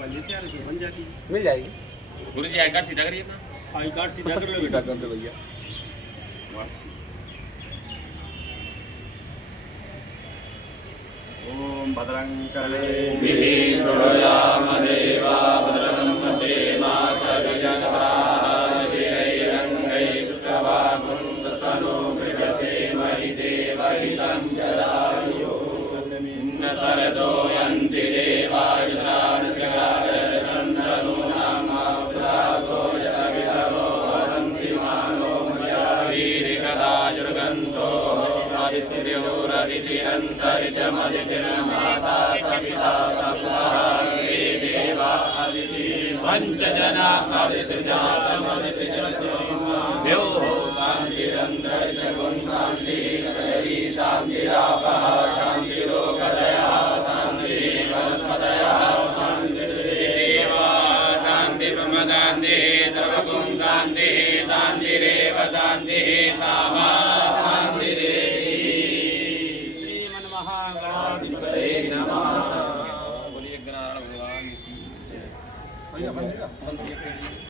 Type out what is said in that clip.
बन जाती मिल जाएगी। गुरु जी आई कार्ड सीधा करिए अपना। आई कार्ड सीधा कर लो बेटा कर दो भैया वापसी। ओम भद्रं कर्णे विश्वयामदेवा भद्रं पश्येमाक्षभिर्यजत्रादिरङ्गैस्तवागुं सस्तनो मृगसेमहि देवहितं जलायुः न शरदो यन्ति देवायुधानशगारचन्दनो नामापुरासो यतवितरो वदन्ति मानो मयावीरिकदायुर्गन्धो आदित्यौरदितिरन्तरिक्षमदितिर्माता सविता सपुरः सर्वे देवा अदिति पञ्चजना अदितिजातमदितिजयो शान्तिरन्तरिक्षगुं शान्तिः पृथिवी शान्तिरापः शान्तिरोषधयः शान्तिः वनस्पतयः शान्तिर्देवा शान्तिर्ब्रह्मशान्तिः सर्वगुं शान्तिः शान्तिरेव शान्तिः सामा श्रीमन्महागणाधिपतये नमः। बोलिए गणानां भगवान की जय।